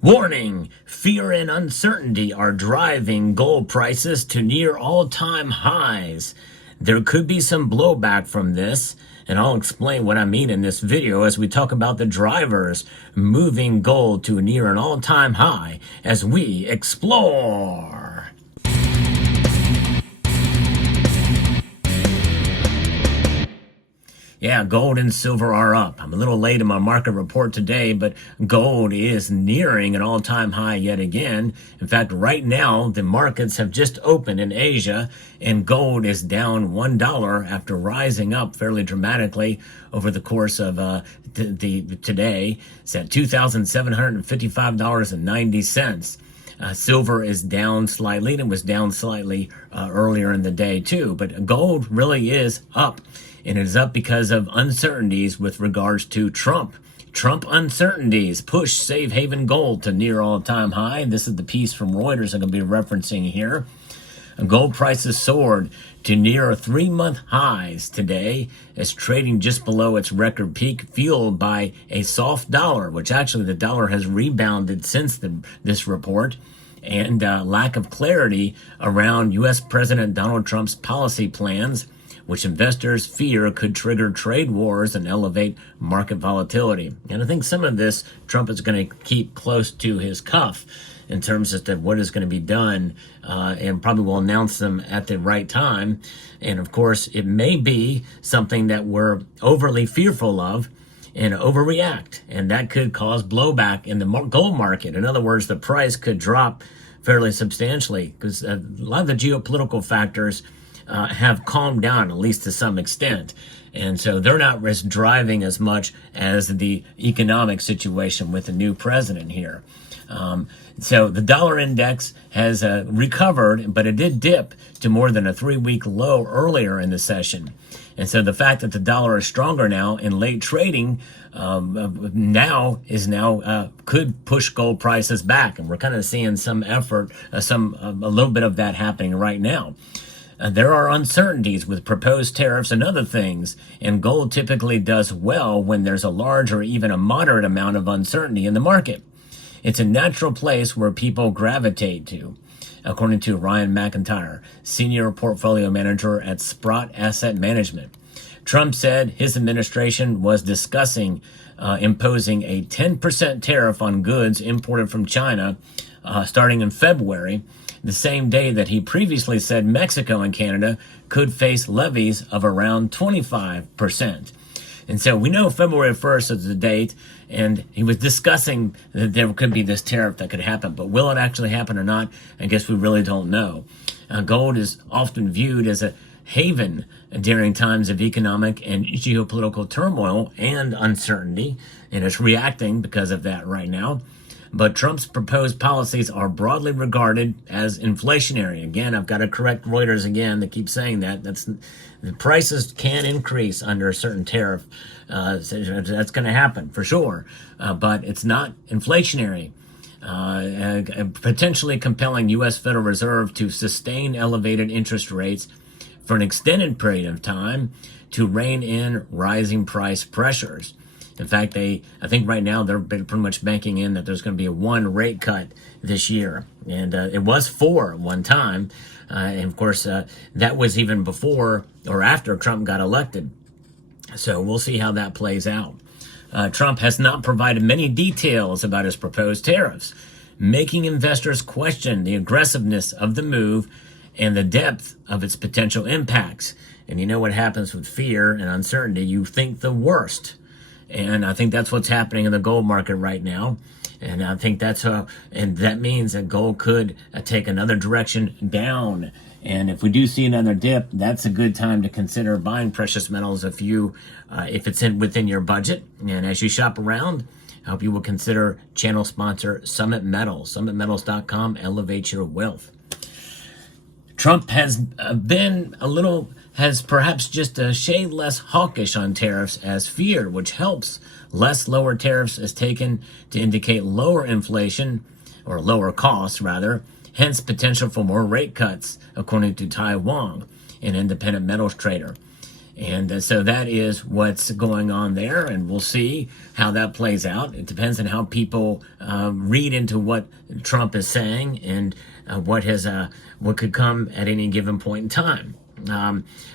Warning, fear and uncertainty are driving gold prices to near all-time highs. There could be some blowback from this, and I'll explain what I mean in this video as we talk about the drivers moving gold to near an all-time high as we explore. Yeah, gold and silver are up. I'm a little late in my market report today, but gold is nearing an all-time high yet again. In fact, right now, the markets have just opened in Asia, and gold is down $1 after rising up fairly dramatically over the course of today. It's at $2,755.90. Silver is down slightly, and it was down slightly earlier in the day too. But gold really is up, and it is up because of uncertainties with regards to Trump. Trump uncertainties push safe haven gold to near all-time high. This is the piece from Reuters I'm going to be referencing here. Gold prices soared to near 3-month highs today as trading just below its record peak, fueled by a soft dollar, which actually the dollar has rebounded since this report, and lack of clarity around U.S. President Donald Trump's policy plans, which investors fear could trigger trade wars and elevate market volatility. And I think some of this Trump is going to keep close to his cuff in terms of what is going to be done, and probably will announce them at the right time. And of course, it may be something that we're overly fearful of and overreact, and that could cause blowback in the gold market. In other words, the price could drop fairly substantially because a lot of the geopolitical factors have calmed down, at least to some extent. And so they're not driving as much as the economic situation with the new president here. So the dollar index has recovered, but it did dip to more than a 3-week low earlier in the session. And so the fact that the dollar is stronger now in late trading could push gold prices back. And we're kind of seeing some effort, a little bit of that happening right now. There are uncertainties with proposed tariffs and other things, and gold typically does well when there's a large or even a moderate amount of uncertainty in the market. It's a natural place where people gravitate to, according to Ryan McIntyre, Senior Portfolio Manager at Sprott Asset Management. Trump said his administration was discussing imposing a 10% tariff on goods imported from China starting in February, the same day that he previously said Mexico and Canada could face levies of around 25%. And so we know February 1st is the date, and he was discussing that there could be this tariff that could happen. But will it actually happen or not? I guess we really don't know. Gold is often viewed as a haven during times of economic and geopolitical turmoil and uncertainty, and it's reacting because of that right now. But Trump's proposed policies are broadly regarded as inflationary. Again, I've got to correct Reuters again. They keep saying that. The prices can increase under a certain tariff. That's going to happen for sure. But it's not inflationary. Potentially compelling U.S. Federal Reserve to sustain elevated interest rates for an extended period of time to rein in rising price pressures. In fact, I think right now they're pretty much banking in that there's going to be a 1 rate cut this year. And it was 4 at one time. And of course, that was even before or after Trump got elected. So we'll see how that plays out. Trump has not provided many details about his proposed tariffs, making investors question the aggressiveness of the move and the depth of its potential impacts. And you know what happens with fear and uncertainty? You think the worst. And I think that's what's happening in the gold market right now. And I think and that means that gold could take another direction down. And if we do see another dip, that's a good time to consider buying precious metals if it's within your budget. And as you shop around, I hope you will consider channel sponsor Summit Metals. SummitMetals.com, elevate your wealth. Trump has perhaps just a shade less hawkish on tariffs as feared, which helps. Lower tariffs is taken to indicate lower inflation, or lower costs rather, hence potential for more rate cuts, according to Tai Wong, an independent metals trader. And so that is what's going on there, and we'll see how that plays out. It depends on how people read into what Trump is saying and what could come at any given point in time.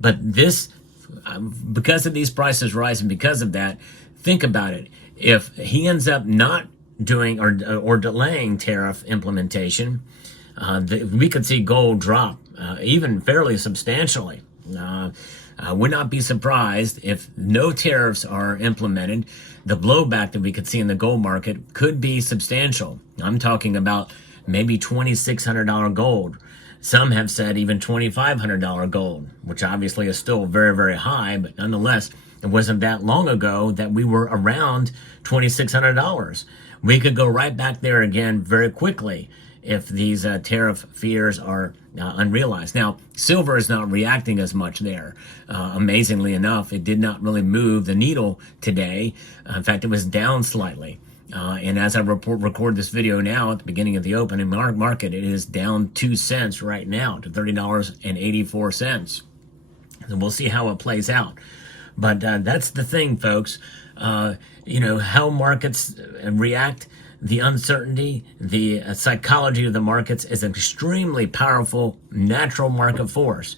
But this, because of these prices rising, because of that, think about it. If he ends up not doing or delaying tariff implementation, we could see gold drop even fairly substantially. Would not be surprised if no tariffs are implemented. The blowback that we could see in the gold market could be substantial. I'm talking about maybe $2,600 gold. Some have said even $2,500 gold, which obviously is still very, very high, but nonetheless, it wasn't that long ago that we were around $2,600. We could go right back there again very quickly if these tariff fears are unrealized. Now, silver is not reacting as much there. Amazingly enough, it did not really move the needle today. In fact, it was down slightly. And as I record this video now at the beginning of the opening market, it is down 2 cents right now to $30.84. And we'll see how it plays out. But that's the thing, folks. How markets react, the uncertainty, the psychology of the markets is an extremely powerful natural market force.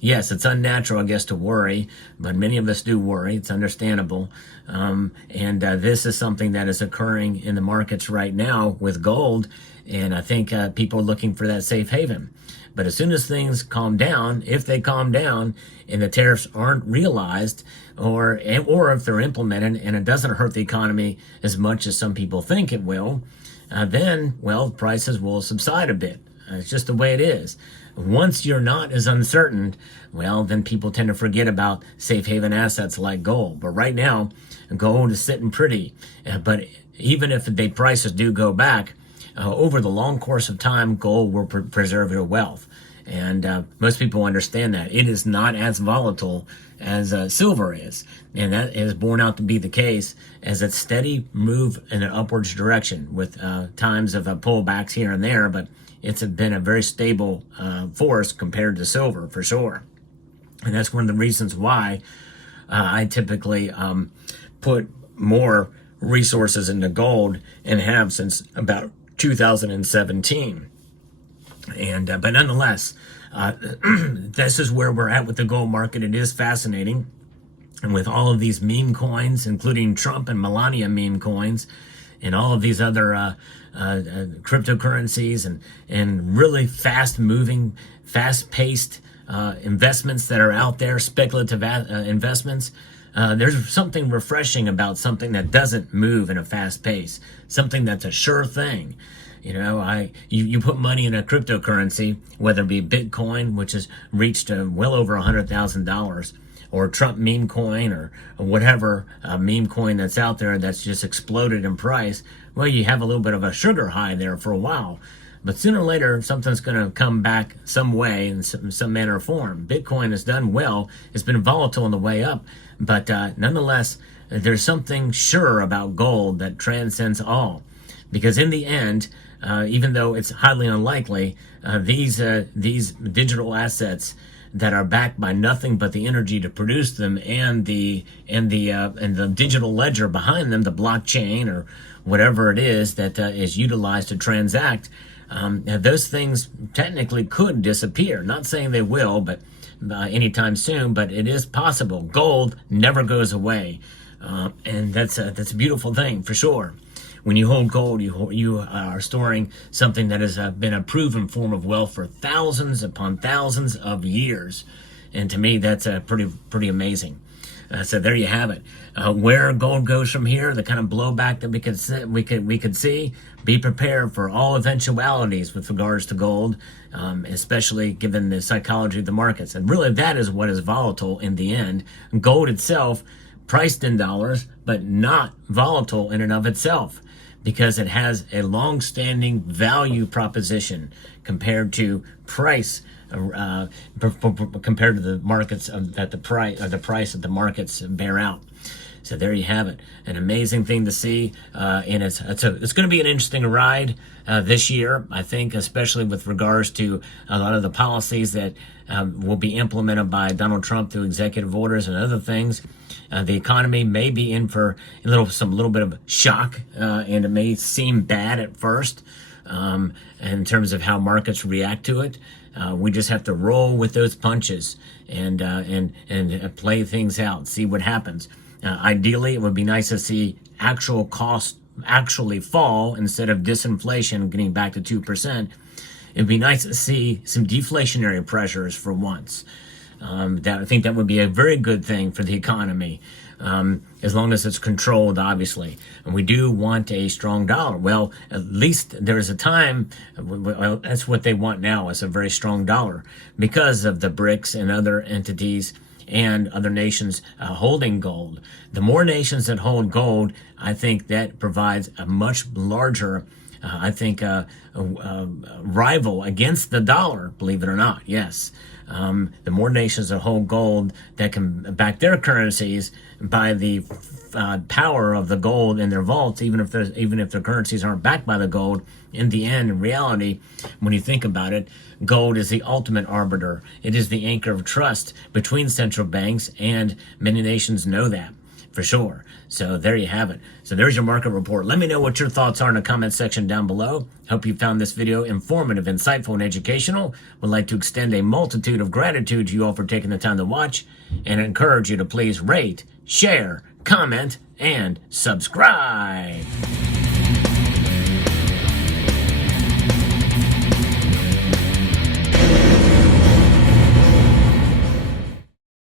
Yes, it's unnatural, I guess, to worry, but many of us do worry. It's understandable. This is something that is occurring in the markets right now with gold, and I think people are looking for that safe haven. But as soon as things calm down, if they calm down and the tariffs aren't realized, or if they're implemented and it doesn't hurt the economy as much as some people think it will, then prices will subside a bit. It's just the way it is. Once you're not as uncertain, then people tend to forget about safe haven assets like gold. But right now, gold is sitting pretty. But even if the prices do go back, over the long course of time, gold will preserve your wealth. And most people understand that. It is not as volatile as silver is. And that is borne out to be the case as its steady move in an upwards direction with times of pullbacks here and there. But it's been a very stable force compared to silver, for sure. And that's one of the reasons why I typically put more resources into gold and have since about 2017. But nonetheless, this is where we're at with the gold market. It is fascinating. And with all of these meme coins, including Trump and Melania meme coins, and all of these other cryptocurrencies and really fast-moving, fast-paced investments that are out there, speculative investments, there's something refreshing about something that doesn't move in a fast pace, something that's a sure thing. You put money in a cryptocurrency, whether it be Bitcoin, which has reached well over $100,000, or Trump meme coin, or whatever meme coin that's out there that's just exploded in price. Well, you have a little bit of a sugar high there for a while. But sooner or later, something's going to come back some way in some manner or form. Bitcoin has done well. It's been volatile on the way up. But nonetheless, there's something sure about gold that transcends all. Because in the end, even though it's highly unlikely, these digital assets that are backed by nothing but the energy to produce them and the digital ledger behind them, the blockchain or whatever it is that is utilized to transact, those things technically could disappear. Not saying they will, but anytime soon. But it is possible. Gold never goes away, and that's a beautiful thing for sure. When you hold gold, you are storing something that has been a proven form of wealth for thousands upon thousands of years, and to me, that's pretty amazing. So there you have it. Where gold goes from here, the kind of blowback that we could see. Be prepared for all eventualities with regards to gold, especially given the psychology of the markets. And really, that is what is volatile in the end. Gold itself, priced in dollars, but not volatile in and of itself, because it has a long-standing value proposition compared to price, compared to the markets the price that the markets bear out. So there you have it, an amazing thing to see, and it's going to be an interesting ride this year, I think, especially with regards to a lot of the policies that will be implemented by Donald Trump through executive orders and other things. The economy may be in for a little bit of shock, and it may seem bad at first, in terms of how markets react to it. We just have to roll with those punches and play things out, see what happens. Ideally, it would be nice to see actual costs actually fall instead of disinflation getting back to 2%. It'd be nice to see some deflationary pressures for once. I think that would be a very good thing for the economy, as long as it's controlled, obviously. And we do want a strong dollar. Well, at least there's a time, well, that's what they want now, is a very strong dollar, because of the BRICS and other entities and other nations holding gold. The more nations that hold gold, I think that provides a much larger, rival against the dollar, believe it or not. Yes. The more nations that hold gold that can back their currencies by the power of the gold in their vaults, even if their currencies aren't backed by the gold, in the end, in reality, when you think about it, gold is the ultimate arbiter. It is the anchor of trust between central banks, and many nations know that for sure. So there you have it. So there's your market report. Let me know what your thoughts are in the comment section down below. Hope you found this video informative, insightful, and educational. Would like to extend a multitude of gratitude to you all for taking the time to watch, and encourage you to please rate, share, comment, and subscribe.